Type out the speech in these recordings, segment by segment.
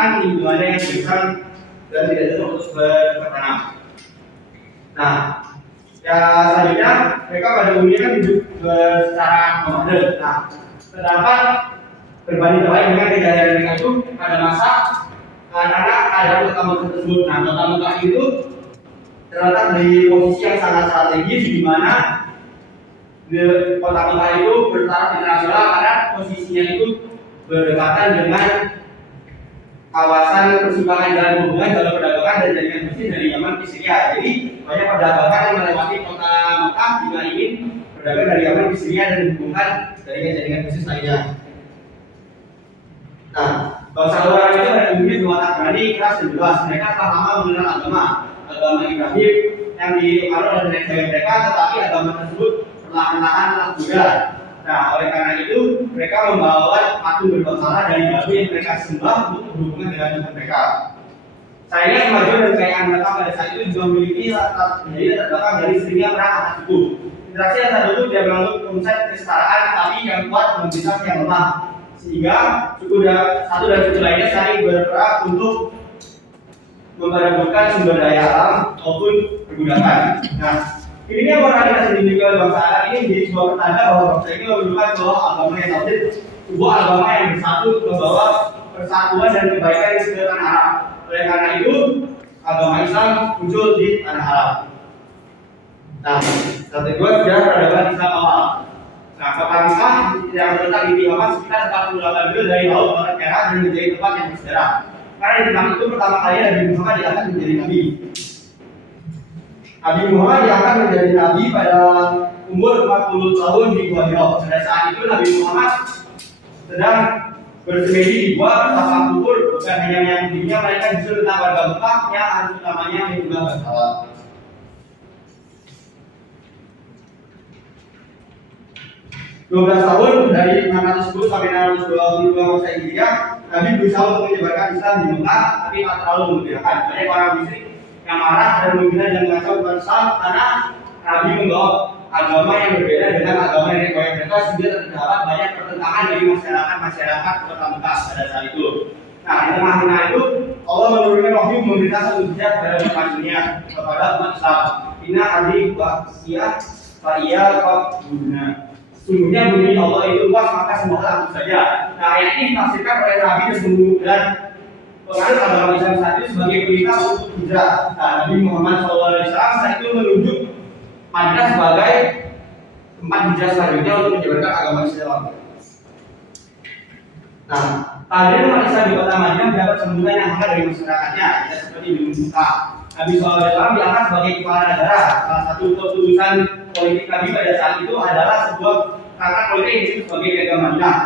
menciptakan lingkungannya yang bisa dan tidak cocok untuk bertanam. Nah, ya selanjutnya mereka pada umumnya kan hidup secara nomaden. Nah, terdapat berbanding terbalik dengan kejadian mereka itu pada masa karena ada kota Mekah tersebut. Nah, kota Mekah itu terletak di posisi yang sangat strategis di mana kota Mekah itu bertaraf internasional karena posisinya itu berdekatan dengan kawasan persimpangan jalan hubungan jalur perdagangan dan jaringan bisnis dari Yaman ke Syria. Jadi banyak perdagangan yang melewati kota Mekah jika ingin berdagang dari Yaman ke Syria dan menghubungkan jaringan bisnis lainnya. Nah, bangsa luar itu pada umumnya berwatak berani, keras dan jelas. Mereka telah lama mengenal agama Ibrahim yang dipengaruhi oleh nenek moyang mereka, tetapi agama tersebut perlahan-lahan terpudar. Nah, oleh karena itu mereka membawa patung berkepala dari babi yang mereka sembah untuk berhubungan dengan Tuhan mereka. Sayangnya kemajuan dan kekayaan mereka pada saat itu juga memiliki latar belakang dari seringnya perang antar suku. Interaksi antar suku tidak menganggap konsep kesetaraan, tetapi yang kuat memberikan yang lemah, sehingga suku satu dan suku lainnya saling berperang untuk memperebutkan sumber daya alam maupun perbudakan. Nah, ini yang moralitas yang dimiliki oleh bangsa Arab ini menjadi sebuah pertanda bahwa bangsa ini menunjukkan bahwa agama yang tauhid, sebuah agama yang bersatu membawa persatuan dan kebaikan di tanah Arab. Oleh karena itu, agama Islam muncul di tanah Arab. Nah, yang kedua sejarah peradaban Islam awal. Nah, kota Mekah yang terletak di Tiongkok sekitar 48 mil dari laut Barat Merah dan menjadi tempat yang bersejarah. Karena di tempat itu pertama kali Nabi Muhammad diangkat menjadi nabi. Nabi Muhammad diangkat menjadi nabi pada umur 40 tahun di Gua Hira. Pada saat itu Nabi Muhammad sedang bersemedi di gua bersama kubur, bukan hanya yang dirinya melainkan justru tentang warga Mekah yang harus utamanya yang juga bersalah. Tahun dari 610 sampai 622 Masehi Hijriah, Nabi berusaha untuk menyebarkan Islam di Mekah, tapi tak terlalu memudahkan. Banyak orang musyrik yang marah dan menghina dan mengacau umat Islam karena Nabi membawa agama yang berbeda dengan agama nenek moyang mereka, sehingga terdapat banyak pertentangan dari masyarakat kota Mekah pada saat itu. Nah, di tengah-tengah itu Allah menurunkan wahyu memberitakan hujjah kepada umat dunia, kepada umat Islam. Inna adi waqsiyah fa iya fa'budna. Sesungguhnya bumi Allah itu luas, maka sembahlah aku saja. Nah, ayat ini ditafsirkan oleh Nabi dan penganut agama Islam saat itu sebagai perintah untuk hijrah. Nah, Nabi Muhammad SAW saat itu menunjuk Madinah sebagai tempat hijrah selanjutnya untuk menyebarkan agama Islam. Nah, kehadiran umat Islam di kota Madinah mendapat sambutan yang hangat dari masyarakatnya, tidak seperti di Mekah. Nabi SAW diangkat sebagai kepala negara. Salah satu keputusan politik Nabi pada saat itu adalah sebuah kata politik yang disebut sebagai Piagam Madinah.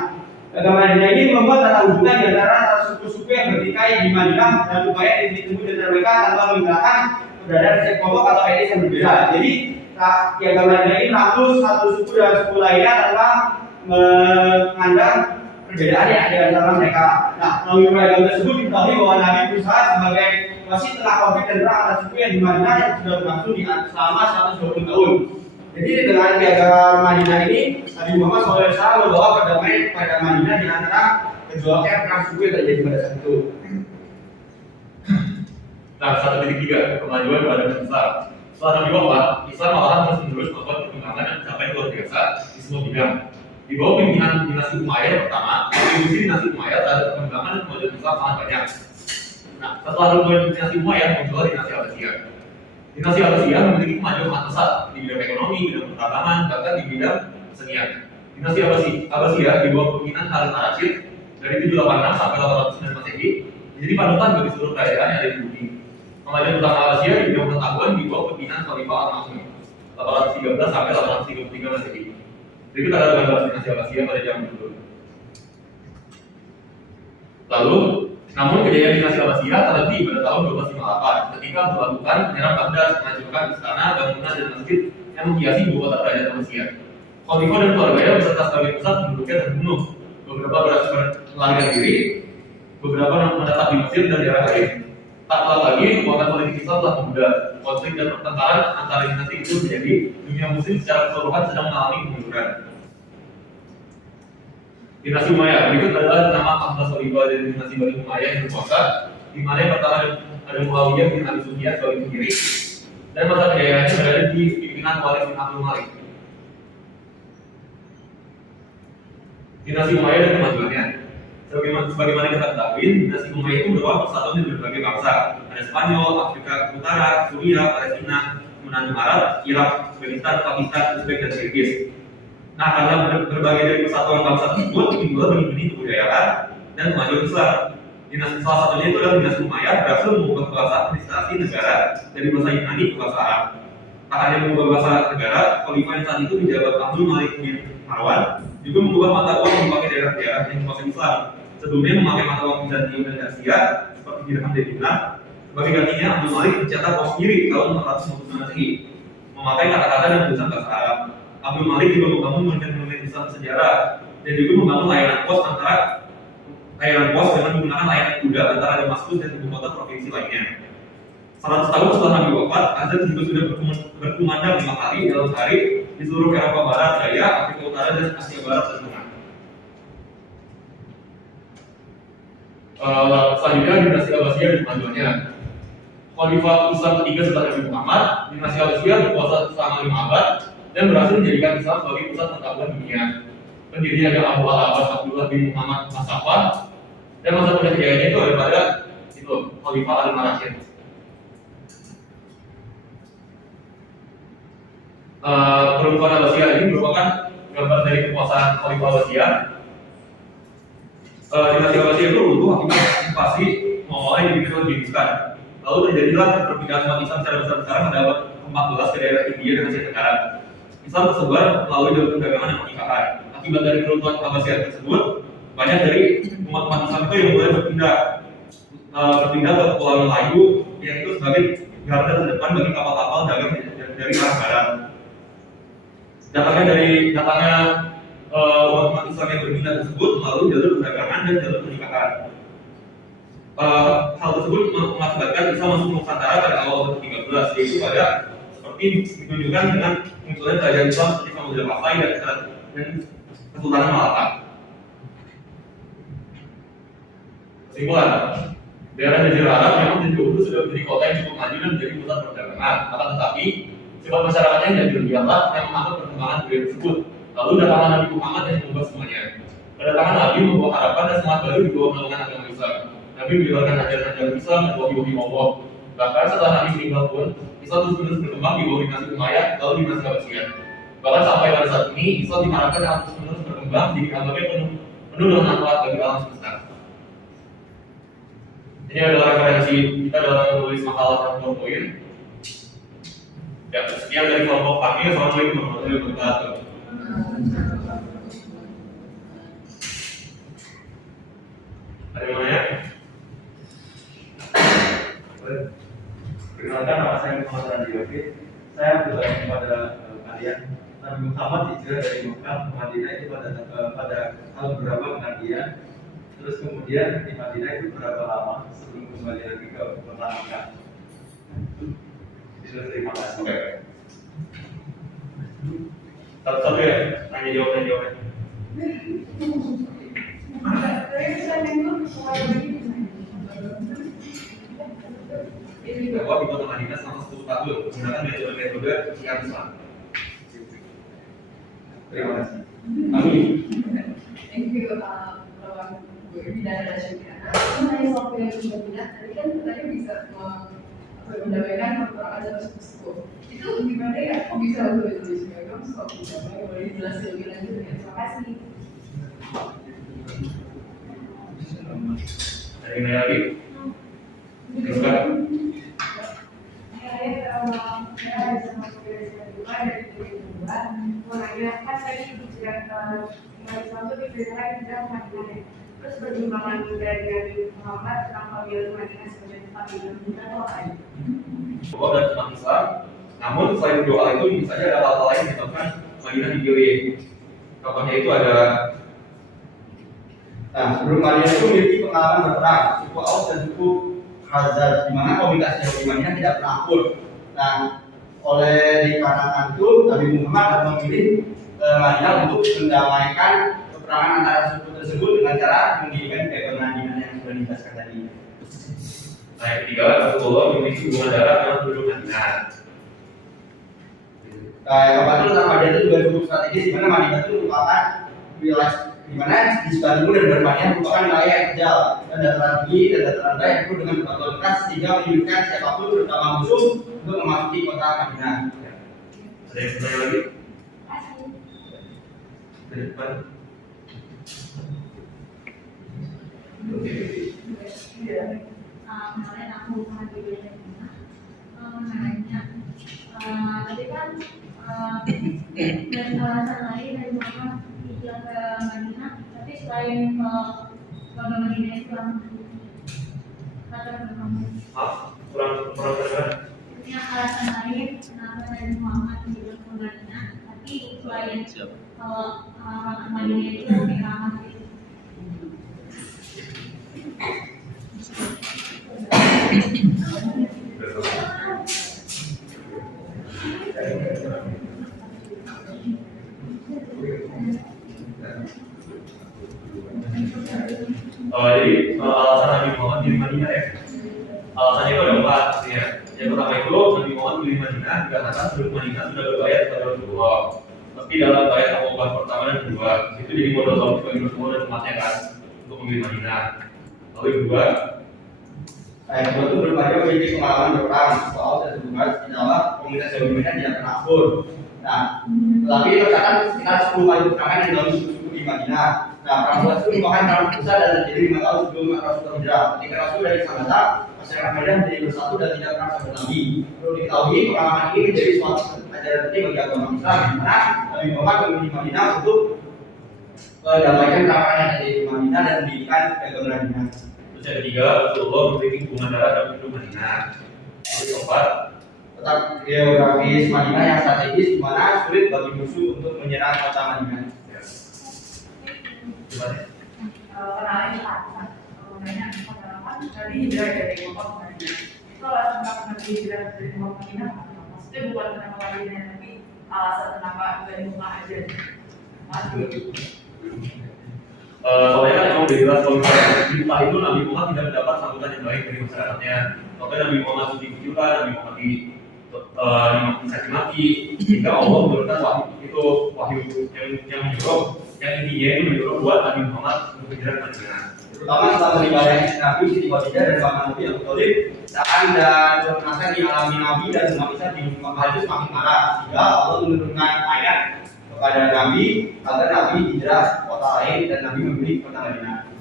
Piagam Madinah ini membuat tata hubungan di antara suku-suku yang bertikai di Madinah dan upaya titik temu di antara mereka tanpa menggunakan keberadaan kelompok atau etnis yang berbeda. Jadi, Piagam Madinah ini mengatur satu suku dan suku lainnya tanpa memandang perbedaan yang ada di antara mereka. Nah, melalui piagam tersebut diketahui bahwa Nabi berusaha sebagai wasit tengah konflik dan perang antar suku yang di Madinah yang sudah berlangsung selama 120 tahun. Jadi dengan piagam Madinah ini, Nabi Muhammad SAW membawa perdamaian kepada Madinah di antara gejolaknya perang suku yang terjadi pada saat itu. Nah, 1.3 kemajuan pada Islam. Setelah Nabi wafat, Islam malahan terus-menerus melakukan perkembangan dan pencapaian luar biasa di semua bidang. Di bawah pimpinan dinasti Umayyad pertama, kontribusi dinasti Umayyad terhadap perkembangan dan kemajuan Islam sangat banyak. Nah, setelah runtuhan dinasti Umayyad muncul dinasti Abbasiyah. Dinasti Abbasiyah memiliki kemajuan sangat pesat di bidang ekonomi, bidang perdagangan, bahkan di bidang kesenian. Dinasti Abbasiyah di bawah pimpinan Harun al-Rashid dari 786 sampai 809 Masehi menjadi panutan bagi seluruh kerajaan yang ada di bumi. Kemajuan utama Abbasiyah di bidang pengetahuan di bawah pimpinan Khalifah Al-Ma'mun 813 sampai 833 Masehi. Jadi kita ada gambar dinasti Abbasiyah pada zaman dulu. Lalu, namun kejayaan dinasti Abbasiyah terhenti pada tahun 1258 ketika melakukan menyerang Baghdad, menghancurkan istana, bangunan dan masjid yang menghiasi ibu kota kerajaan Abbasiyah. Khalifah dan keluarganya beserta sebagai pusat penduduknya terbunuh. Beberapa berhasil melarikan diri, beberapa menetap di Mesir dan daerah lain. Tak lama lagi, kekuatan politik Islam telah memudar. Konflik dan pertengkaran antara dinasti itu menjadi dunia muslim secara keseluruhan sedang mengalami kemunduran. Dinasti Umayyah. Berikut adalah nama 14 khalifah dari dinasti Bani Umayyah yang berkuasa, di mana yang pertama ada Muawiyah bin Abi Sufyan sebagai pendiri, dan masa kejayaannya berada di pimpinan Walid bin Abdul Malik. Dinasti Umayyah dan kemajuannya. Sebagaimana kita ketahui, dinasti Umayyah itu merupakan persatuan dari berbagai bangsa. Ada Spanyol, Afrika Utara, Suriah, Palestina, kemudian Arab, Irak, Afghanistan, Pakistan, Uzbek, dan Kirgiz. Nah, karena berbagai dari persatuan bangsa tersebut timbul benih-benih kebudayaan dan kemajuan Islam. Dinasti salah satunya itu adalah dinasti Umayyah berhasil mengubah bahasa administrasi negara dari bahasa Yunani ke bahasa Arab. Tak hanya mengubah bahasa negara, khalifah yang saat itu dijabat Abdul Malik bin Marwan juga mengubah mata uang memakai daerah-daerah yang menguasai Islam. Sebelumnya memakai mata uang Bizantium dan Asia seperti dirham dan dinar. Sebagai gantinya, Abdul Malik mencetak uang sendiri tahun 450 Masehi, memakai kata-kata dan tulisan bahasa Arab. Abdul Malik juga membangun monumen Islam sejarah dan juga membangun layanan pos dengan menggunakan layanan kuda antara Damaskus dan ibu kota provinsi lainnya. 100 tahun setelah Nabi wafat, Azad juga sudah berkumandang 5 kali dalam sehari di seluruh Eropa Barat, Daya, Afrika Utara, dan Asia Barat dan Tengah. Selanjutnya dinasti Abbasiyah dan kemajuannya. Khalifah Islam ketiga setelah Nabi Muhammad, dinasti Abbasiyah berkuasa selama 5 abad dan berhasil menjadikan Islam sebagai pusat pengetahuan dunia. Pendirinya adalah Abu al-Abbas Abdullah bin Muhammad Masafah, dan masa kejayaannya itu ada pada Khalifah Al-Rashid. Perempuan Abbasiyah ini merupakan gambar dari kekuasaan Khalifah Abbasiyah. Dinasti Abbasiyah itu runtuh akibat invasi Mongol yang dibikin oleh Genghis Khan. Lalu terjadilah perpindahan umat Islam secara besar-besaran pada abad ke-14 ke daerah India dan Asia Tenggara. Islam tersebar melalui jalur perdagangan dan pernikahan. Akibat dari keruntuhan Abbasiyah tersebut, banyak dari umat Islam itu yang mulai berpindah ke Pulau Melayu, yang itu sebagai garda terdepan bagi kapal-kapal dagang dari arah barat. Datangnya umat Islam yang berminat tersebut melalui jalur perdagangan dan jalur pernikahan. Hal tersebut mengakibatkan Islam masuk Nusantara pada awal abad ke-13, yaitu pada seperti ditunjukkan dengan munculnya kerajaan Islam seperti Samudra Pasai dan Kesultanan Malaka. Kesimpulan, daerah Jazirah Arab memang dulu sudah menjadi kota yang cukup maju dan menjadi pusat perdagangan. Akan tetapi, sifat masyarakatnya yang berdiamlah yang mengatur perkembangan budaya tersebut. Lalu datanglah Nabi Muhammad yang mengubah semuanya. Kedatangan Nabi membawa harapan dan semangat baru di bawah naungan agama Islam. Nabi menyebarkan ajaran-ajaran Islam dan wahi-wahi Allah. Bahkan setelah Nabi meninggal pun, Islam terus-menerus berkembang di bawah dinasti Umayyah lalu dinasti Abbasiyah. Bahkan sampai pada saat ini, Islam diharapkan akan terus-menerus berkembang jadi agamanya penuh dengan manfaat bagi alam semesta. Ini adalah referensi kita dalam menulis makalah tentang poin. Ya, sekian dari kelompok kami. Assalamualaikum warahmatullahi wabarakatuh. Ada yang mau nanya? Perkenalkan, nama saya Muhammad Randi Wahid. Saya bertanya kepada kalian, Nabi Muhammad hijrah dari Mekah ke Madinah itu pada tahun berapa kemudian? Terus kemudian di Madinah itu berapa lama sebelum kembali lagi ke kota Mekah? Terima kasih. Oke. Satu-satu ya, tanya jawabnya. Bahwa di kota Madinah selama 10 tahun menggunakan metode yang Islam. Terima kasih. Amin. Thank you. Tidak ada syarikat. Mengenai waktu yang sudah pindah, tadi kan katanya bisa mendamaikan perperangan dan tersebut. Itu gimana ya? Kok bisa untuk itu juga? Kok bisa? Boleh dijelasin lebih lanjut ya? Terima kasih. Ada yang nanya lagi? Silakan. Saya sama kedua dari kedua menanyakan tadi hijrah Islam itu diceritakan hijrah Madinah. Terus pertimbangan dari Nabi Muhammad kenapa milih Madinah sebagai tempat hijrah itu apa? Doa dan umat Islam. Namun selain doa itu bisa saja ada hal-hal lain yang menyebabkan Madinah dipilih. Contohnya itu ada. Nah, sebelum Madinah itu memiliki pengalaman berperang, suku Aus dan suku Khazraj, di mana komunitas Yahudi Madinah tidak pernah akur. Nah, oleh dikarenakan itu Nabi Muhammad memilih Madinah untuk mendamaikan peperangan antara suku tersebut dengan cara mendirikan keagamaan yang sudah dijelaskan tadi. Nah, yang ketiga, Rasulullah memiliki hubungan darah dengan penduduk Madinah. Kebetulan antara Madinah itu juga cukup strategis, di mana Madinah itu merupakan wilayah di mana di sebelah timur dan Madinah merupakan wilayah yang kejal dan dataran tinggi dan dataran rendah yang penuh dengan bebatuan keras sehingga menyulitkan siapapun terutama musuh untuk memasuki kota Madinah. Ada yang bertanya lagi? Ke depan. Kemarin aku pernah di Madinah, menanya, tadi kan dan alasan lain dari mama hijrah ke Madinah, tapi selain ke Madinah itu kata kamu. Kurang terdengar. Ini alasan lain kenapa dari Muhammad hijrah ke Madinah, tapi selain Madinah itu ikamah gitu. Jadi alasan Nabi Muhammad pilih Madinah ya. Alasannya itu ada 4 ya. Yang pertama itu Nabi Muhammad pilih Madinah dikarenakan penduduk Madinah sudah berbayat kepada Rasulullah. Meski dalam bayat Abu Bakar pertama dan kedua, itu jadi modal tahun bagi Rasulullah dan umatnya kan untuk memilih Madinah. Lalu yang kedua, Yang kedua itu belum ada memiliki pengalaman berperang soal dan tugas di dalam komunitas Yahudi Madinah tidak pernah akur. Nah, tetapi tercatat sekitar 10 kali peperangan yang dilalui suku di Madinah. Nah, perang Uhud itu merupakan perang besar dan terjadi 5 tahun sebelum Rasul hijrah. Ketika Rasul dari Samanta, masyarakat Madinah menjadi bersatu dan tidak pernah saling Nabi. Perlu diketahui pengalaman ini menjadi suatu ajaran penting bagi agama Islam, di mana Nabi Muhammad memilih Madinah untuk mendamaikan perang yang terjadi di Madinah dan mendirikan agama Madinah. terus yang ketiga, Rasulullah memiliki hubungan darah dan penduduk Madinah. Lalu yang keempat, Tetap geografis Madinah yang strategis di mana sulit bagi musuh untuk menyerang kota Madinah. gimana? Kenalin Pak, banyak pengalaman tadi hijrah dari Mekah ke Madinah. Itu alasan kenapa Nabi hijrah dari Mekah ke Madinah. Maksudnya bukan kenapa Madinah, tapi alasan kenapa dari Mekah aja. Masuk. Soalnya kan emang udah jelas kalau misalnya di Mekah itu Nabi Muhammad tidak mendapat sambutan yang baik dari masyarakatnya. Makanya Nabi Muhammad itu dikucilkan, Nabi Muhammad dicaci maki, sehingga Allah menurunkan wahyu yang menyuruh, yang intinya itu menyuruh buat Nabi Muhammad untuk hijrah ke Madinah. Terutama setelah beribadah Nabi Siti Khadijah dan bahkan Nabi Abu Thalib, keadaan dan kemasukan di alami Nabi dan umat Islam di Mekah itu semakin parah. Sehingga Allah menurunkan ayat kepada Nabi agar Nabi hijrah ke kota lain dan Nabi memilih kota Madinah.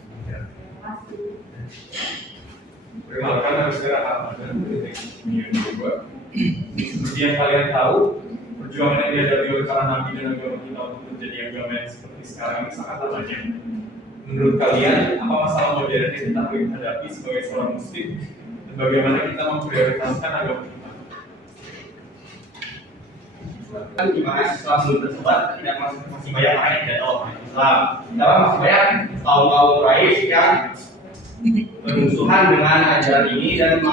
Perkenalkan nama saya Ahmad dari Union 2. Seperti yang kalian tahu, perjuangan yang dihadapi oleh para nabi dan agama kita untuk menjadi agama yang seperti sekarang ini sangatlah banyak. Menurut kalian, apa masalah modern yang kita hadapi sebagai seorang muslim dan bagaimana kita memprioritaskan agama kita? Kan gimana Islam belum tersebar, tidak masih banyak orang yang tidak tahu tentang Islam. Karena masih banyak kaum Quraisy yang bermusuhan dengan ajaran ini dan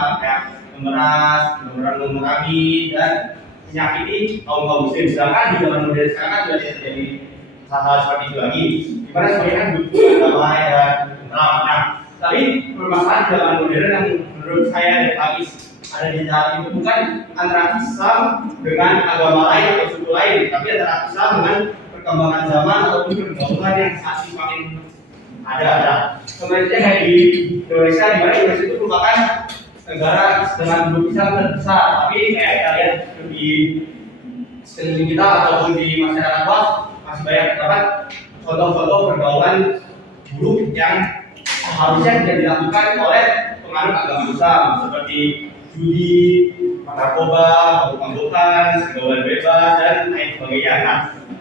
memerangi dan menyakiti kaum muslim. Sedangkan di zaman modern sekarang sudah tidak terjadi hal-hal seperti itu lagi. Dimana sebenarnya kan butuh damai dan tenang. Nah, tapi permasalahan di zaman modern yang menurut saya dan Pak ada di dalam itu bukan antara Islam dengan agama lain atau suku lain, tapi antara Islam dengan perkembangan zaman ataupun pergaulan yang saat ini makin ada. Sebenarnya kayak di Indonesia, di mana Indonesia itu merupakan negara dengan penduduk Islam terbesar, tapi kayak kita lihat di sekeliling kita ataupun di masyarakat luas masih banyak terdapat contoh-contoh pergaulan buruk yang seharusnya tidak dilakukan oleh penganut agama Islam seperti judi, narkoba, mabuk-mabukan, pergaulan bebas dan lain sebagainya. Nah,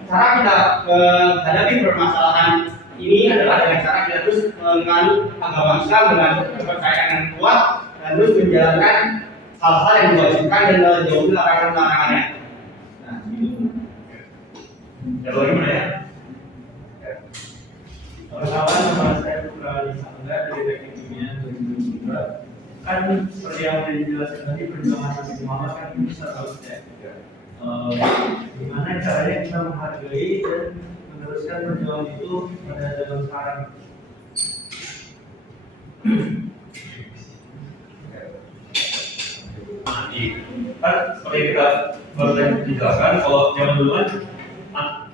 cara kita menghadapi permasalahan ini adalah dengan cara kita terus menganut agama Islam dengan kepercayaan yang kuat dan terus menjalankan hal-hal yang diwajibkan dan menjauhi larangan-larangannya. Nah, itu. Ya, bagaimana ya? Pertama, nama saya Putra Lisangga dari Teknik Kimia 2022. Kan seperti yang sudah dijelaskan tadi, perjuangan Nabi Muhammad kan besar banget ya. Gimana caranya kita menghargai dan meneruskan perjuangan itu pada zaman sekarang. Kan seperti kita baru tadi dijelaskan, kalau zaman dulu kan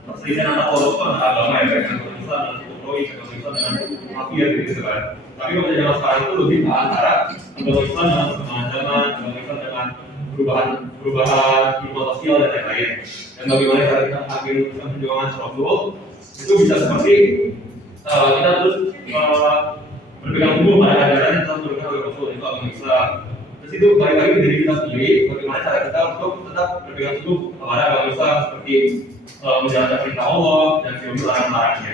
perselisihan antara pondok antara agama ya, kayak dengan Islam dengan suku Kroik, agama Islam dengan mafia gitu kan. Tapi kalau zaman sekarang itu lebih ke antara agama Islam dengan perkembangan zaman, agama Islam dengan perubahan lingkungan sosial dan lain-lain. Dan bagaimana cara kita mengambil perjuangan Rasul itu bisa seperti kita terus berpegang teguh pada ajaran yang telah diberikan oleh Rasul, itu agama Islam. Terus itu balik lagi dari kita sendiri, bagaimana cara kita untuk tetap berpegang teguh kepada agama Islam seperti menjalankan perintah Allah dan jauhi larangan-larangannya.